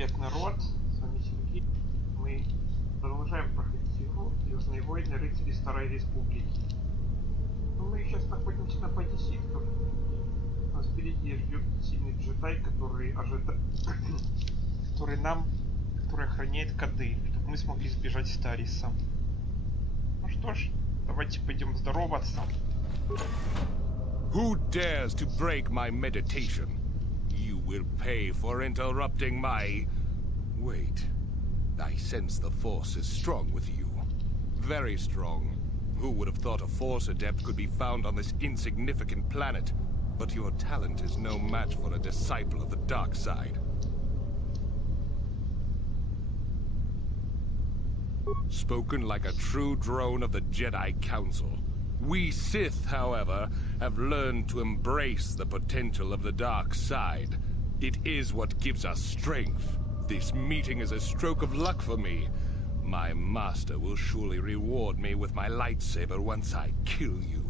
Привет, народ, с вами Сергей. Мы продолжаем проходить игру Южные войны, рыцари Старой Республики. Мы сейчас находимся на позе ситхов. Нас впереди ждет сильный джедай, который охраняет коды, чтобы мы смогли сбежать с Тариса. Ну что ж, давайте пойдем здороваться. Who dares to break my meditation? You will pay for interrupting my... Wait. I sense the Force is strong with you. Very strong. Who would have thought a Force adept could be found on this insignificant planet? But your talent is no match for a disciple of the dark side. Spoken like a true drone of the Jedi Council. We Sith, however, have learned to embrace the potential of the dark side. It is what gives us strength. This meeting is a stroke of luck for me. My master will surely reward me with my lightsaber once I kill you.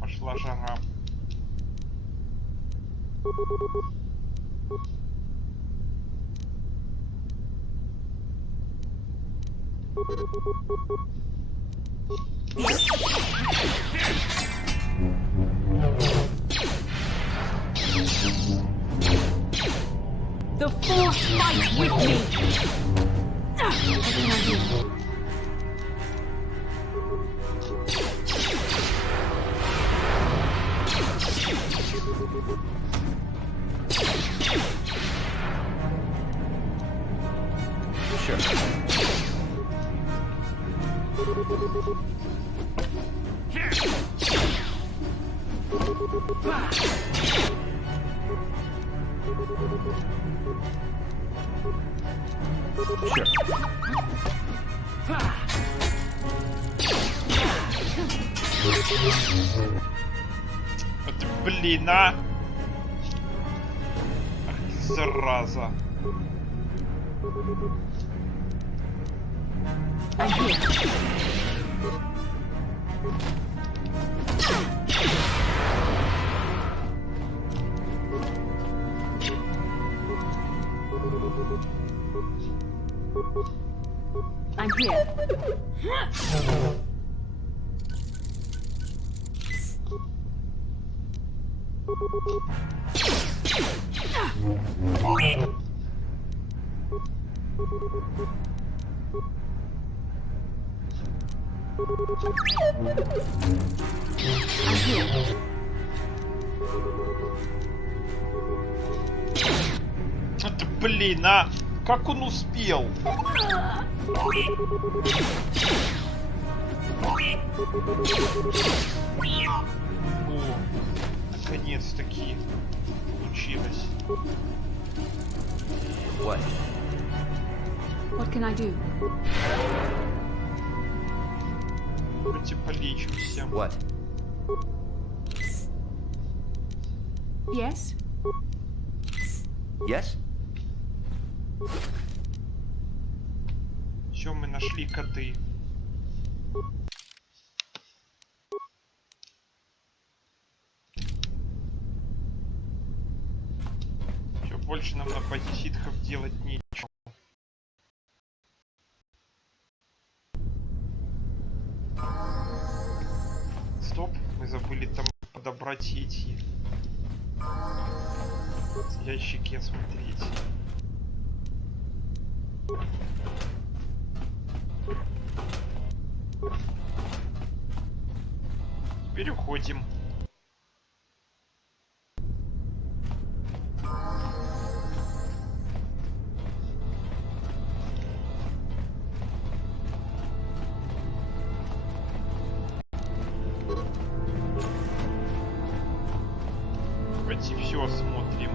Пошла жара. The Force fights with me! Вот блин, а! Ах ты зараза! I'm here. Это блин, а! Как он успел? О, наконец-таки получилось. What can I do? Давайте полечимся. What? Yes? Yes? Все, мы нашли коды. Все, больше нам на базе ситхов делать нечего. Стоп, мы забыли там подобрать эти ящики, осмотреть. Теперь уходим. Давайте все осмотрим.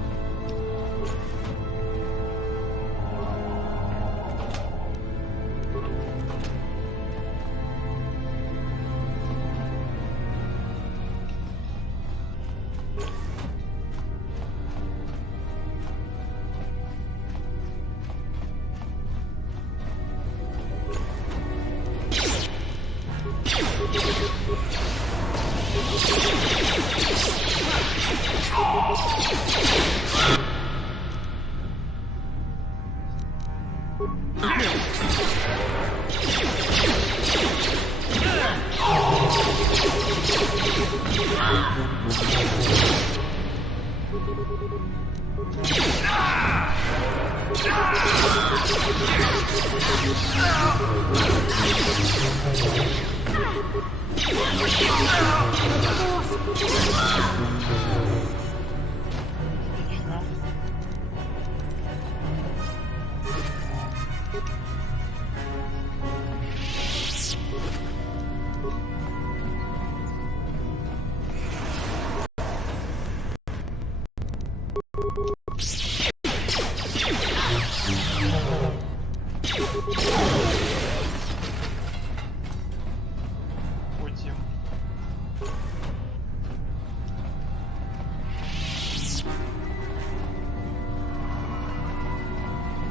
Будем.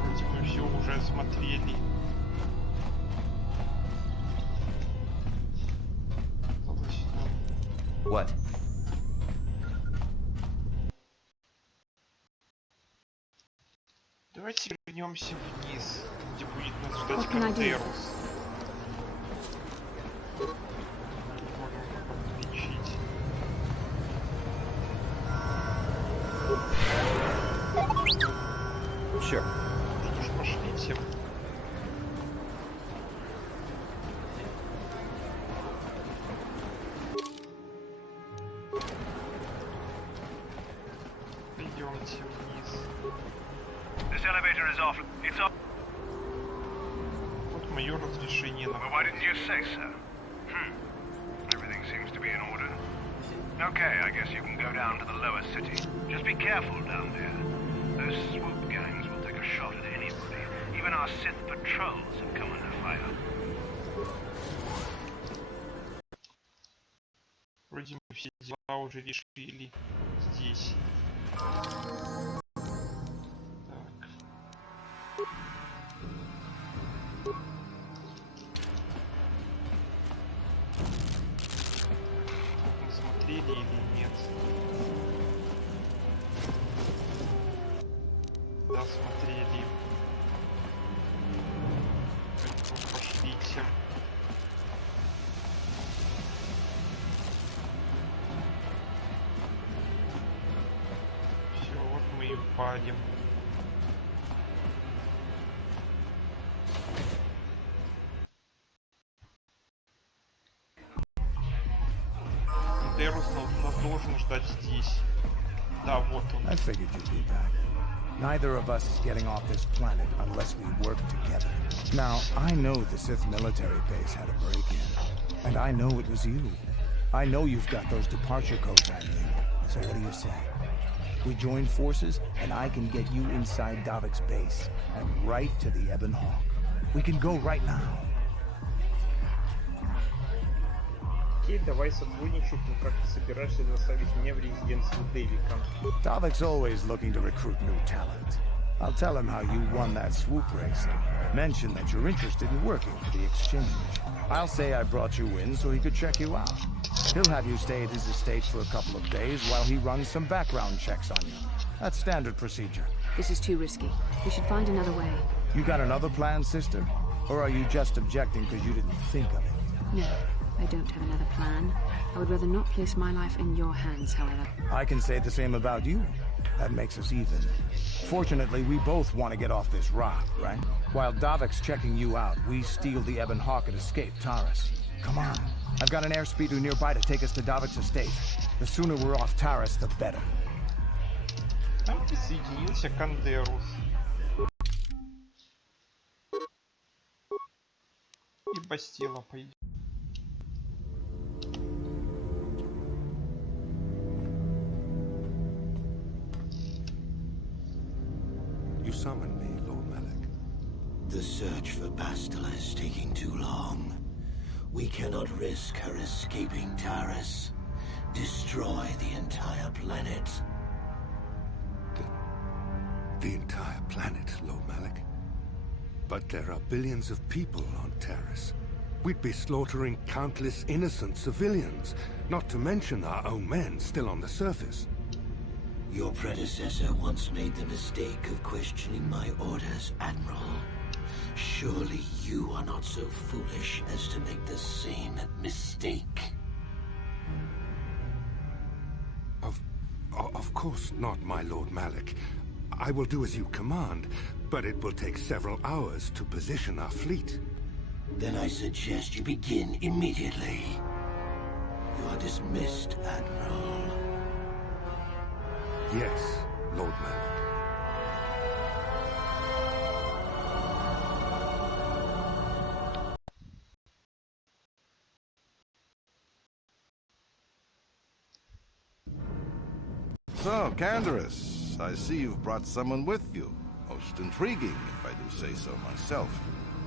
Вроде мы все уже осмотрели. What? Давайте вернемся вниз, где будет нас ждать What can I do? Кантерус. Можем лечить. Sure. Что ж, пошлите. Идемте вниз. This elevator is off. It's off. Вот мое разрешение на Well, why didn't you say so? Everything seems to be in order. Okay, I guess you can go down to the lower city. Just be careful down there. Those swoop gangs will take a shot at anybody. Even our Sith patrols have come under fire. Вроде мы все дела уже решили здесь. Так. Мы смотрели или нет? Да, смотрели. Поэтому пошлите. Все, вот мы и впадем. Кантерус нас должен ждать здесь. Да, вот он. I figured you'd be back. Neither of us is getting off this planet unless we work together. Now, I know the Sith military base had a break-in, and I know it was you. I know you've got those departure codes on you. So what do you say? We join forces, and I can get you inside Davik's base, and right to the Ebon Hawk. We can go right now. Окей, давай сотрудничать, но как ты собираешься доставить меня в резиденцию Дэвика? Davik's always looking to recruit new talent. I'll tell him how you won that swoop race. Mention that you're interested in working for the exchange. I'll say I brought you in so he could check you out. He'll have you stay at his estate for a couple of days while he runs some background checks on you. That's standard procedure. This is too risky. We should find another way. You got another plan, sister? Or are you just objecting because you didn't think of it? No, I don't have another plan. I would rather not place my life in your hands, however. I can say the same about you. That makes us even. Fortunately, we both want to get off this rock, right? While Davik's checking you out, we steal the Ebon Hawk and escape Taris. Come on. I've got an airspeeder nearby to take us to Davik's estate. The sooner we're off Taris, the better. Там присоединился Кантерус. И Бастила пойдет. You summoned me, Lord Malak. The search for Bastila is taking too long. We cannot risk her escaping Taris. Destroy the entire planet. The entire planet, Lord Malak. But there are billions of people on Taris. We'd be slaughtering countless innocent civilians, not to mention our own men still on the surface. Your predecessor once made the mistake of questioning my orders, Admiral. Surely you are not so foolish as to make the same mistake. Of Of course not, my Lord Malik. I will do as you command, but it will take several hours to position our fleet. Then I suggest you begin immediately. You are dismissed, Admiral. Yes, Lord Malik. So, Candaris, I see you've brought someone with you. Most intriguing, if I do say so myself.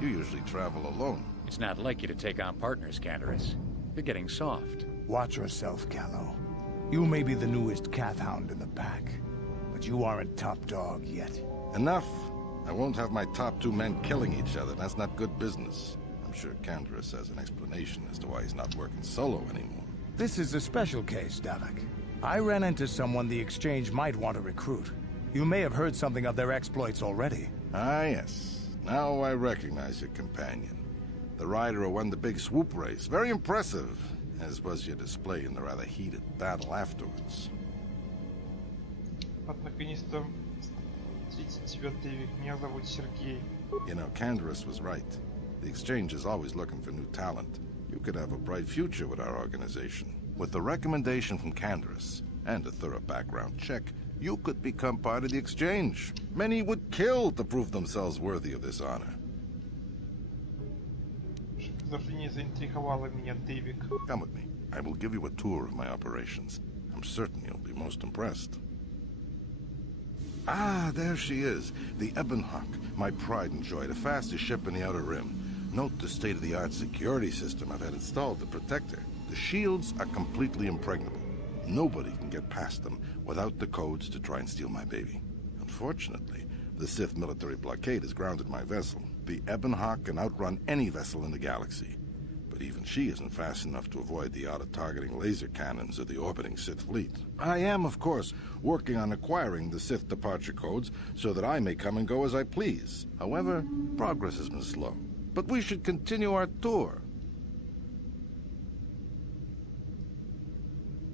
You usually travel alone. It's not like you to take on partners, Candaris. You're getting soft. Watch yourself, Callow. You may be the newest cat hound in the pack, but you aren't top dog yet. Enough. I won't have my top two men killing each other. That's not good business. I'm sure Candaris has an explanation as to why he's not working solo anymore. This is a special case, Davik. I ran into someone the Exchange might want to recruit. You may have heard something of their exploits already. Ah, yes. Now I recognize your companion. The rider who won the big swoop race. Very impressive, as was your display in the rather heated battle afterwards. Вот наконец-то встретить тебя, Дэвик. Меня зовут Сергей. You know, Candaris was right. The Exchange is always looking for new talent. You could have a bright future with our organization. With the recommendation from Candaris and a thorough background check, you could become part of the Exchange. Many would kill to prove themselves worthy of this honor. Предложение заинтриговало меня, Дэвик. Come with me. I will give you a tour of my operations. I'm certain you'll be most impressed. Ah, there she is. The Ebonhawk, my pride and joy, the fastest ship in the Outer Rim. Note the state-of-the-art security system I've had installed to protect her. The shields are completely impregnable. Nobody can get past them without the codes to try and steal my baby. Unfortunately, the Sith military blockade has grounded my vessel. The Ebonhawk can outrun any vessel in the galaxy. But even she isn't fast enough to avoid the auto-targeting laser cannons of the orbiting Sith fleet. I am, of course, working on acquiring the Sith departure codes so that I may come and go as I please. However, progress has been slow. But we should continue our tour.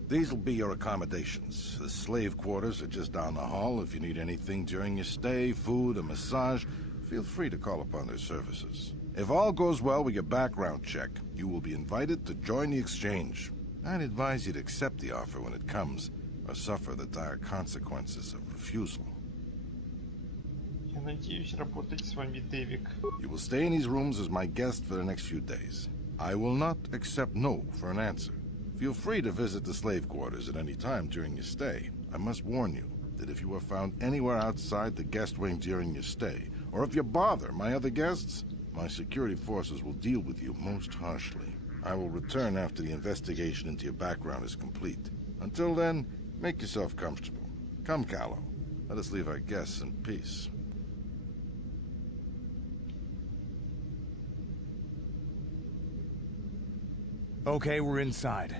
These will be your accommodations. The slave quarters are just down the hall. If you need anything during your stay, food, a massage, feel free to call upon their services. If all goes well with your background check, you will be invited to join the Exchange. I'd advise you to accept the offer when it comes, or suffer the dire consequences of refusal. Я надеюсь работать с вами, Дэвик. You will stay in these rooms as my guest for the next few days. I will not accept no for an answer. Feel free to visit the slave quarters at any time during your stay. I must warn you that if you are found anywhere outside the guest wing during your stay, or if you bother my other guests, my security forces will deal with you most harshly. I will return after the investigation into your background is complete. Until then, make yourself comfortable. Come, Callow. Let us leave our guests in peace. Okay, we're inside.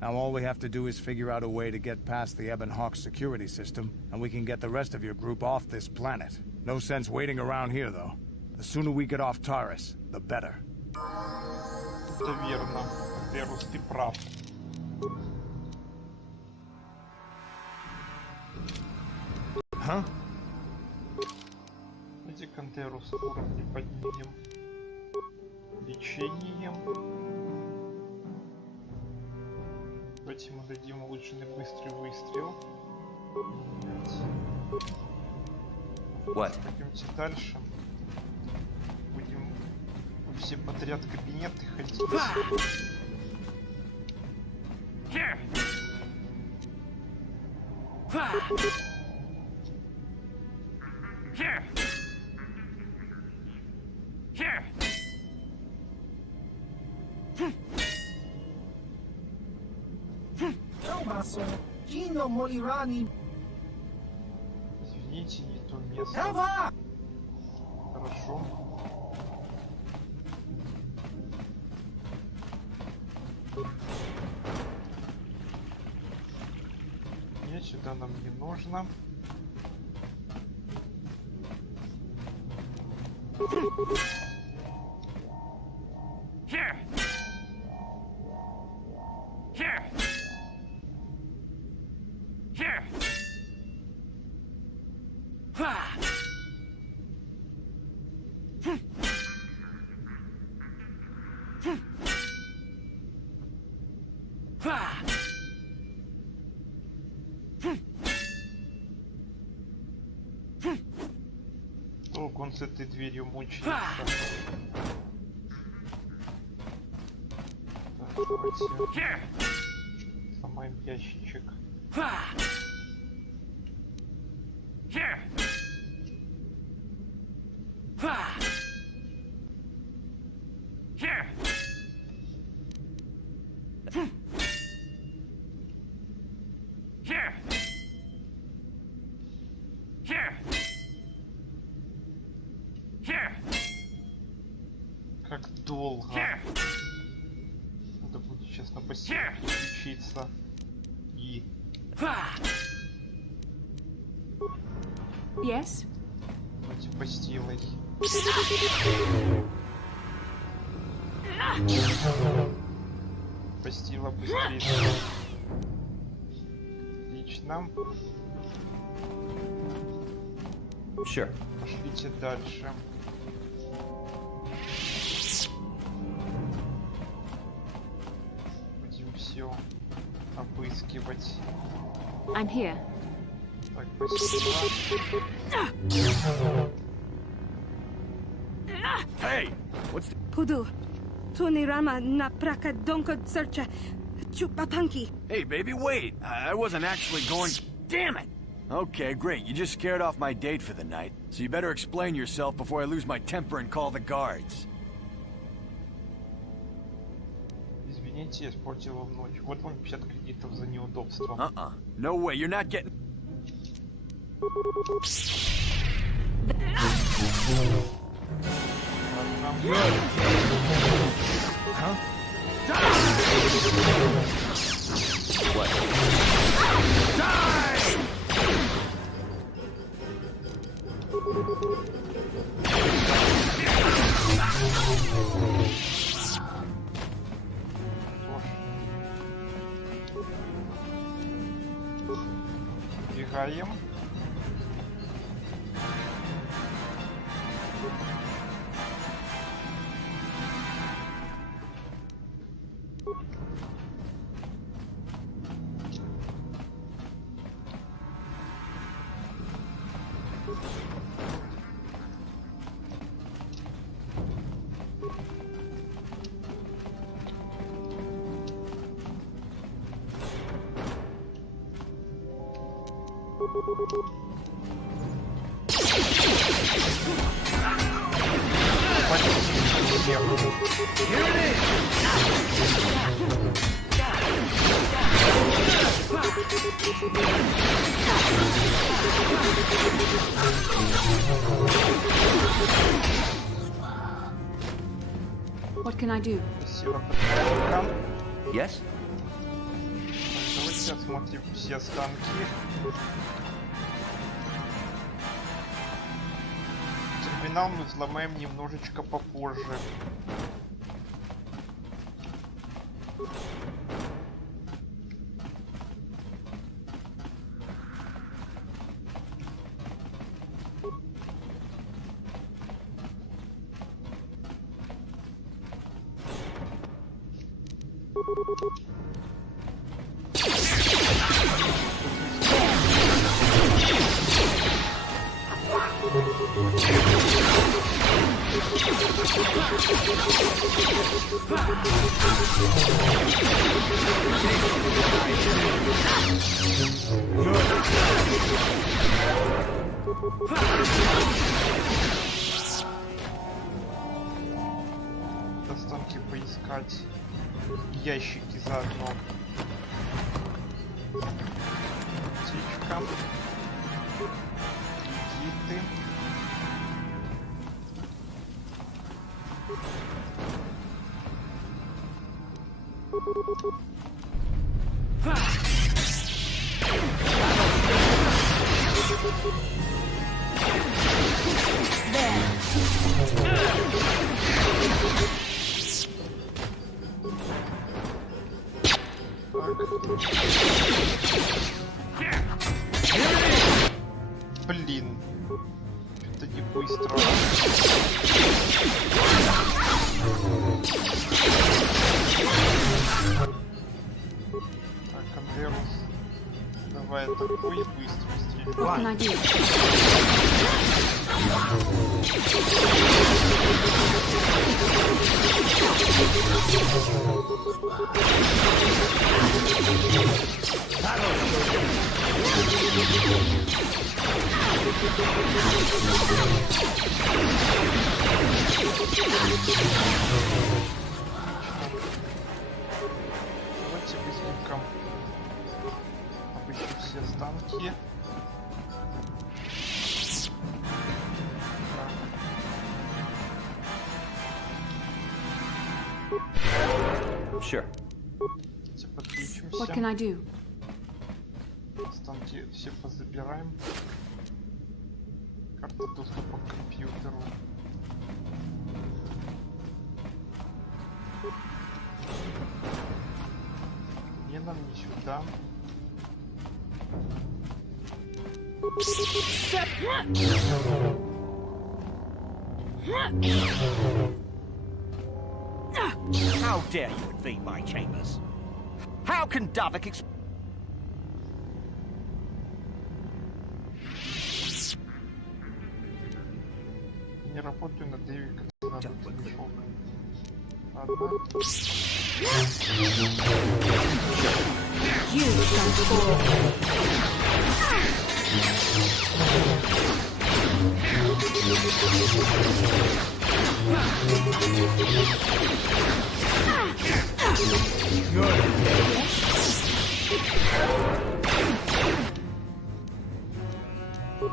Now all we have to do is figure out a way to get past the Ebonhawk security system, and we can get the rest of your group off this planet. No sense waiting around here, though. The sooner we get off Taris, the better. Это верно. Терус, ты прав. Huh? Эти Кантерус уровни поднимем. Лечением. Давайте ему дадим улучшенный быстрый выстрел. What? Пойдемте дальше. Будем все подряд кабинеты ходить. Извините, не то место. Хорошо. Нет, сюда нам не нужно. Долго он с этой дверью мучается. Так, давайте сломаем ящичек. Как долго. Надо будет сейчас на пассиве включиться. И... Yes? Будьте пассивой. Пассива быстрее. Отлично. Sure. Пошлите дальше. Будем все обыскивать. I'm here. Так, спасибо. Hey! What's the... Pudu, Tuni Rama na praka donko searcha chupapanki. Hey, baby, wait. I wasn't actually going... Damn it! Okay, great. You just scared off my date for the night. So you better explain yourself before I lose my temper and call the guards. Извините, я испортил вам ночь. Вот вам 50 кредитов за неудобство. No way, you're not getting... Huh? What? Двигаем. What can I do? Yes? Давайте осмотрим все станки. Терминал мы взломаем немножечко попозже. Достанки поискать, ящики заодно. Птичка. Кредиты. Блин. блин. Это не быстро. Так, Андерус. Давай атакуй быстро, быстрее. What can I do? Давайте быстренько обыщем все станки. Sure. Давайте подключимся. What can I do? Станки все позабираем. Карта доступа к компьютеру. Не нам не сюда. How dare you invade my chambers? How can Davik Не работаю на Дэвика, надо движок. Ладно. You don't fall.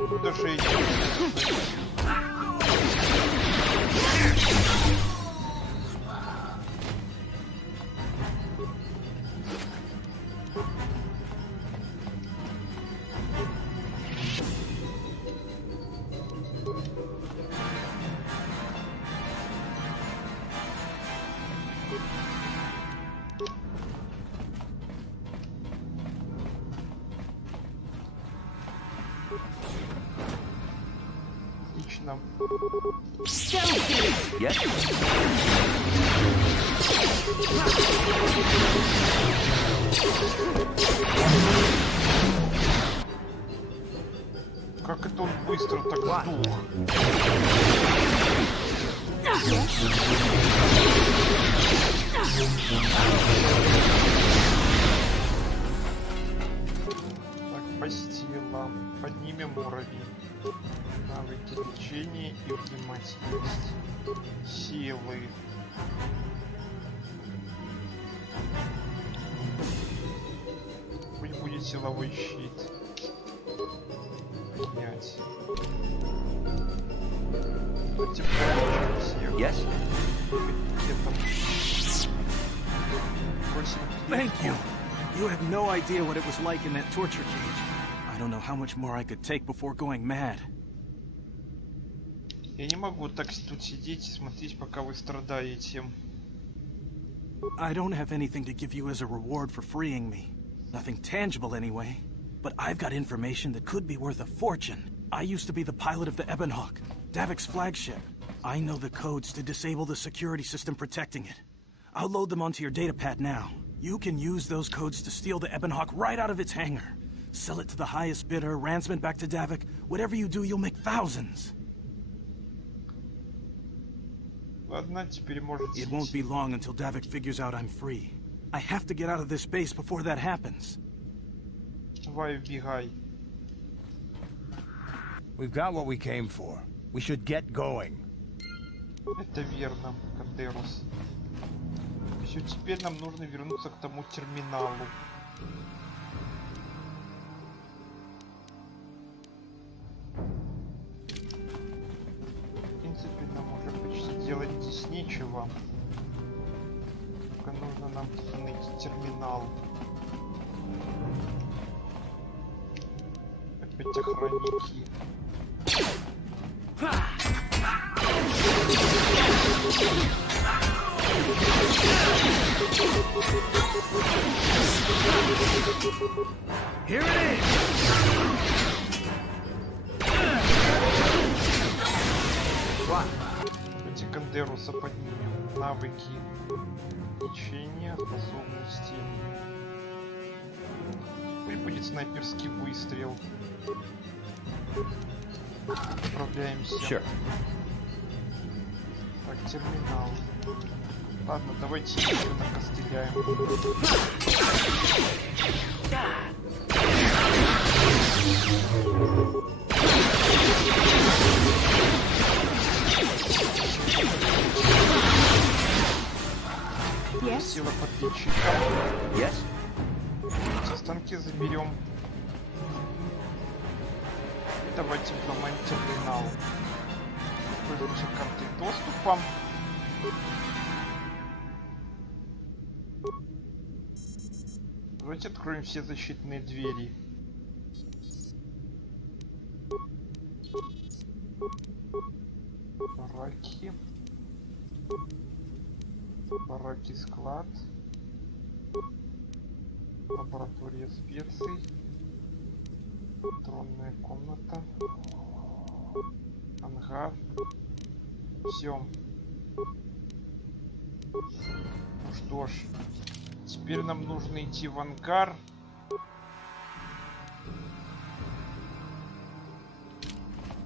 Куда же идти? Отлично. Yes? Как это он быстро так сдох? Так, постела. Поднимем уровень. Навыки лечения и внимательность. Силы. Пусть будет силовой щит. Принять. Давайте прячем всех. Yes? Где там? Thank you. You have no idea what it was like in that torture cage. I don't know how much more I could take before going mad. Я не могу так тут сидеть и смотреть, пока вы страдаете. I don't have anything to give you as a reward for freeing me. Nothing tangible anyway. But I've got information that could be worth a fortune. I used to be the pilot of the Ebonhawk, Davik's flagship. I know the codes to disable the security system protecting it. I'll load them onto your datapad now. You can use those codes to steal the Ebonhawk right out of its hangar. Sell it to the highest bidder, ransom it back to Davik. Whatever you do, you'll make thousands. Ладно, теперь можете... It won't be long until Davik figures out I'm free. I have to get out of this base before that happens. Давай, убегай. We've got what we came for. We should get going. Это верно, Кандерус. Все, теперь нам нужно вернуться к тому терминалу. В принципе, нам уже почти делать здесь нечего. Только нужно нам найти терминал. Опять охранники. Here it is! бонуса поднимем. Навыки. Лечение, способности. Пусть будет снайперский выстрел. Отправляемся. Sure. Так, терминал. Ладно, давайте еще накостыляем. Yes? Сила подлечика. Yes? Эти станки заберем. И давайте взломаем терминал. Выключим карты доступа. Давайте откроем все защитные двери. Бараки. Бараки, склад. Лаборатория специй. Тронная комната. Ангар. Все. Ну что ж. Теперь нам нужно идти в ангар.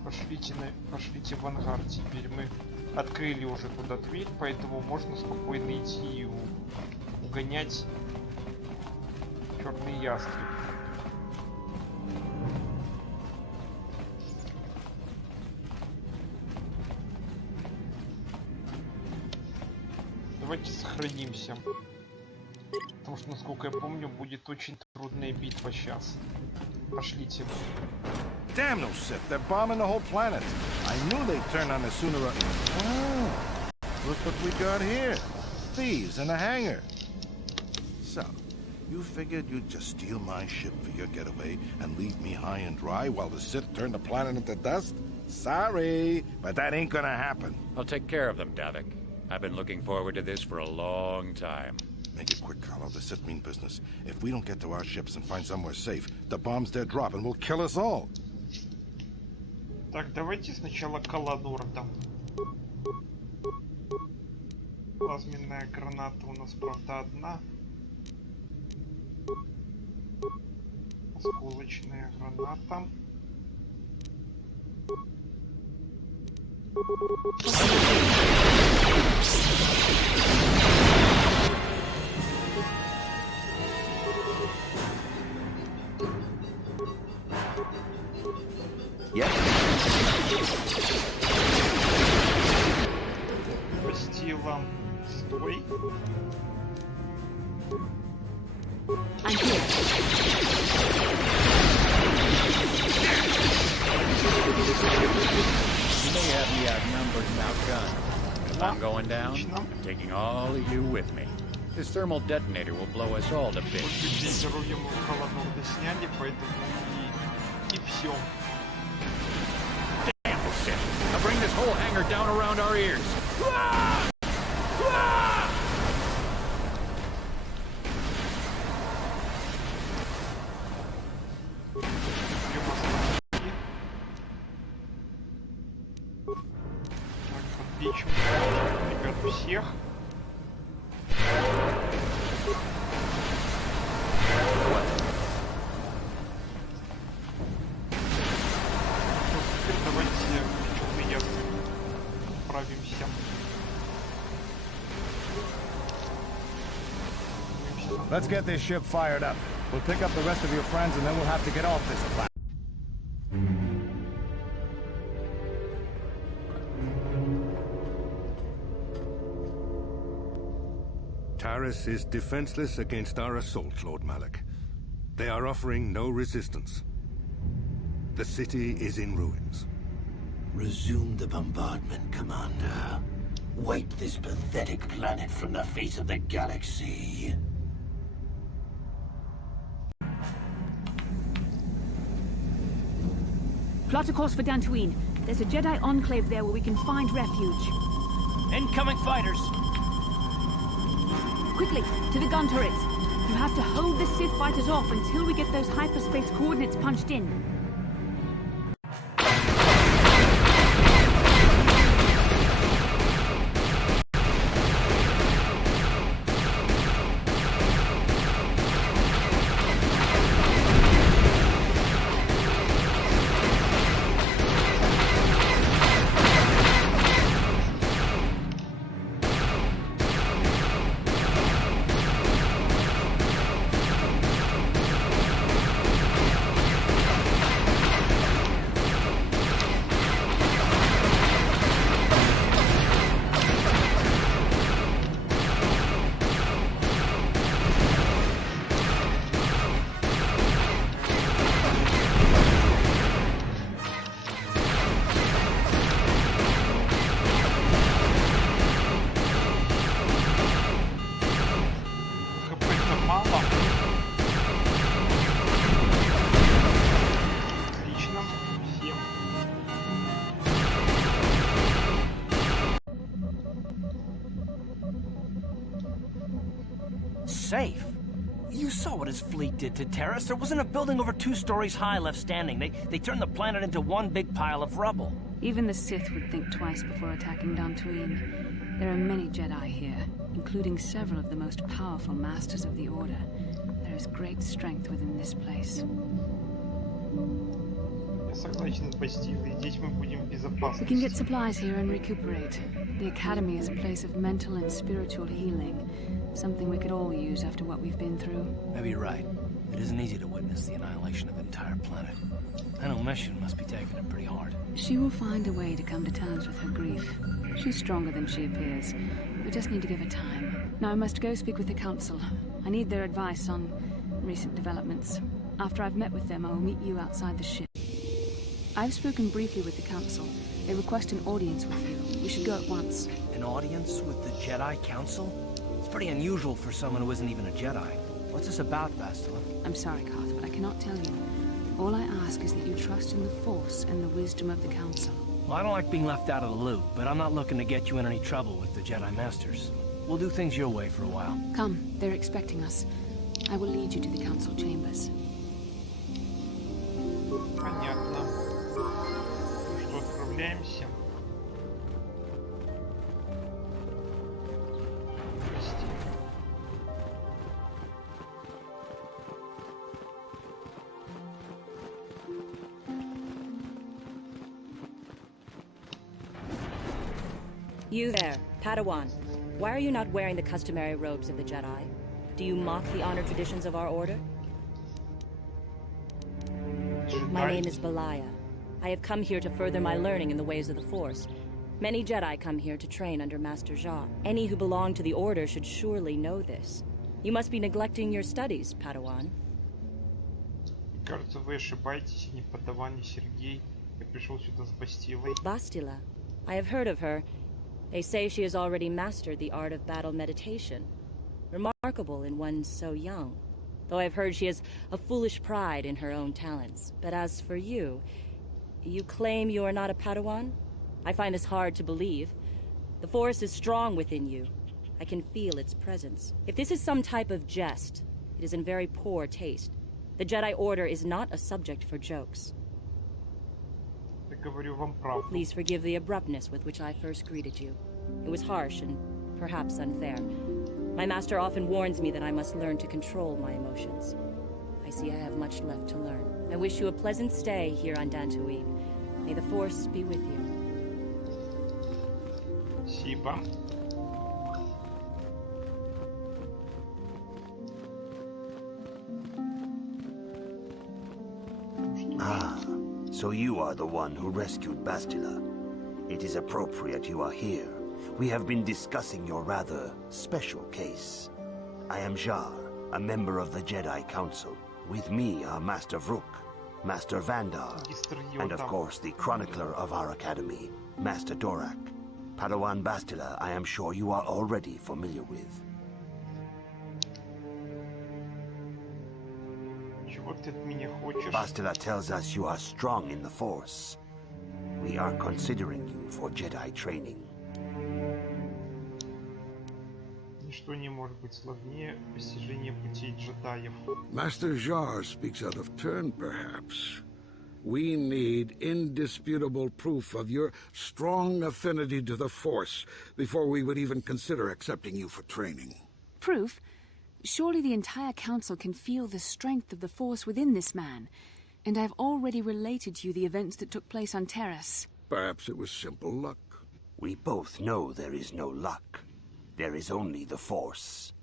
Пошлите в ангар. Теперь мы открыли уже туда дверь, поэтому можно спокойно идти и угонять черный ястреб. Давайте сохранимся. Потому что, насколько я помню, будет очень трудная битва сейчас. Пошлите. Damn those Sith, they're bombing the whole planet. I knew they'd turn on us sooner or... Oh, look what we got here. Thieves in a hangar. So, you figured you'd just steal my ship for your getaway and leave me high and dry while the Sith turn the planet into dust? Sorry, but that ain't gonna happen. I'll take care of them, Davik. I've been looking forward to this for a long time. Make it quick, Carlo. The Sith mean business. If we don't get to our ships and find somewhere safe, the bombs they're dropping will kill us all. Так, давайте сначала KOtOR дам. Плазменная граната у нас, правда, одна. Осколочная граната. Постила. Стой. I'm here. You may have me outnumbered and outgunned. If I'm going down, I'm taking all of you with me. This thermal detonator will blow us all to bits. Здоровье мы KOtOR досняли, поэтому и все. Damn shit! I'll bring this whole hangar down around our ears. Ah! Ah! Подлечим, ребят, всех. Теперь давайте черный ястреб отправимся. Let's get this ship fired up. We'll pick up the rest of your friends and then we'll have to get off this planet. Taris is defenseless against our assault, Lord Malak. They are offering no resistance. The city is in ruins. Resume the bombardment, Commander. Wipe this pathetic planet from the face of the galaxy. Plot a course for Dantuin. There's a Jedi enclave there where we can find refuge. Incoming fighters! Quickly, to the gun turrets. You have to hold the Sith fighters off until we get those hyperspace coordinates punched in. safe. You saw what his fleet did to Taris. There wasn't a building over 2 stories high left standing. They turned the planet into one big pile of rubble. Even the Sith would think twice before attacking Dantuin. There are many Jedi here, including several of the most powerful masters of the Order. There is great strength within this place. Я согласен с Бастилой. Здесь мы будем в безопасности. We can get supplies here and recuperate. The Academy is a place of mental and spiritual healing. Something we could all use after what we've been through. Maybe you're right. It isn't easy to witness the annihilation of the entire planet. I know Mission must be taking it pretty hard. She will find a way to come to terms with her grief. She's stronger than she appears. We just need to give her time. Now I must go speak with the Council. I need their advice on recent developments. After I've met with them, I will meet you outside the ship. I've spoken briefly with the Council. They request an audience with you. We should go at once. An audience with the Jedi Council? It's pretty unusual for someone who isn't even a Jedi. What's this about, Bastila? I'm sorry, Koth, but I cannot tell you. All I ask is that you trust in the Force and the wisdom of the Council. Well, I don't like being left out of the loop, but I'm not looking to get you in any trouble with the Jedi Masters. We'll do things your way for a while. Come, they're expecting us. I will lead you to the Council chambers. Понятно. Ну что, отправляемся. You there, Padawan. Why are you not wearing the customary robes of the Jedi? Do you mock the honor traditions of our order? My name is Valaya. I have come here to further my learning in the ways of the Force. Many Jedi come here to train under Master Jha. Any who belong to the Order should surely know this. You must be neglecting your studies, Padawan. Кажется, вы ошибаетесь, не Падаван, не Сергей. Я пришел сюда с Бастилой. Bastila. I have heard of her. They say she has already mastered the art of battle meditation. Remarkable in one so young. Though I've heard she has a foolish pride in her own talents. But as for you, you claim you are not a Padawan? I find this hard to believe. The Force is strong within you. I can feel its presence. If this is some type of jest, it is in very poor taste. The Jedi Order is not a subject for jokes. Please forgive the abruptness with which I first greeted you. It was harsh and perhaps unfair. My master often warns me that I must learn to control my emotions. I see I have much left to learn. I wish you a pleasant stay here on Dantuin. May the Force be with you. Спасибо. Ah, so you are the one who rescued Bastila. It is appropriate you are here. We have been discussing your rather special case. I am Jar, a member of the Jedi Council. With me are Master Vrook, Master Vandar, and of course the chronicler of our academy, Master Dorak. Padawan Bastila, I am sure you are already familiar with. Bastila tells us you are strong in the Force. We are considering you for Jedi training. Ничто не может быть сложнее постижения путей джедаев. Master Jar speaks out of turn, perhaps. We need indisputable proof of your strong affinity to the Force before we would even consider accepting you for training. Proof? Surely the entire Council can feel the strength of the Force within this man. And I've already related to you the events that took place on Taris. Perhaps it was simple luck. We both know there is no luck. There is only the Force.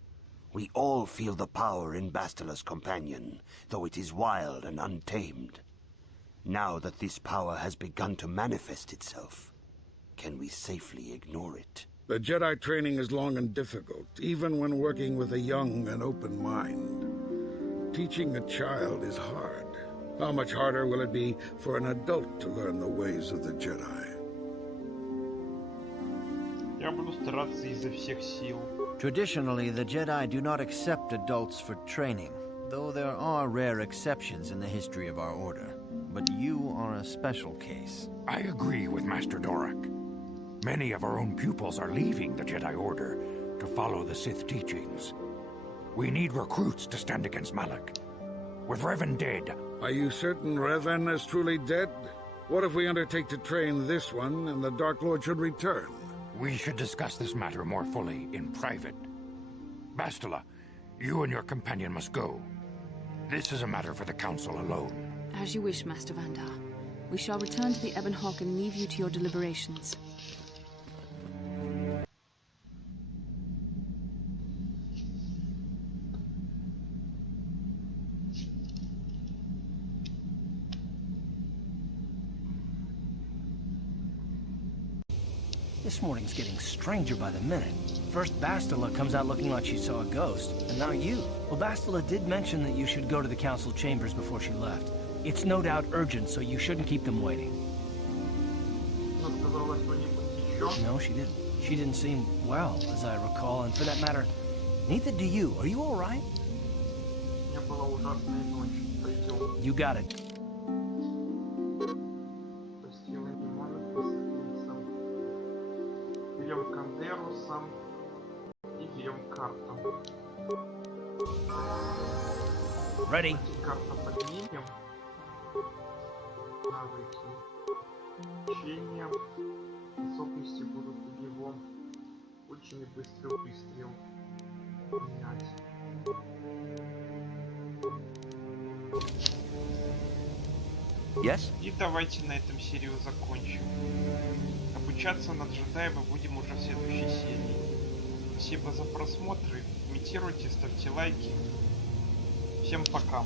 We all feel the power in Bastila's companion, though it is wild and untamed. Now that this power has begun to manifest itself, can we safely ignore it? The Jedi training is long and difficult, even when working with a young and open mind. Teaching a child is hard. How much harder will it be for an adult to learn the ways of the Jedi? Я буду стараться изо всех сил. Traditionally, the Jedi do not accept adults for training, though there are rare exceptions in the history of our order. But you are a special case. I agree with Master Dorak. Many of our own pupils are leaving the Jedi Order to follow the Sith teachings. We need recruits to stand against Malik. With Revan dead... Are you certain Revan is truly dead? What if we undertake to train this one and the Dark Lord should return? We should discuss this matter more fully in private. Bastila, you and your companion must go. This is a matter for the Council alone. As you wish, Master Vandar. We shall return to the Ebon Hawk and leave you to your deliberations. This morning's getting stranger by the minute. First Bastila comes out looking like she saw a ghost, and now you. Well, Bastila did mention that you should go to the council chambers before she left. It's no doubt urgent, so you shouldn't keep them waiting. No, she didn't. She didn't seem well, as I recall, and for that matter, neither do you. Are you all right? You got it. Ready. Карта поднимем. Навыки. Учения. Способности будут у него. Очень быстрый выстрел. Менять. Yes? И давайте на этом серию закончим. Обучаться на джедая мы будем уже в следующей серии. Спасибо за просмотр. Комментируйте, ставьте лайки. Всем пока.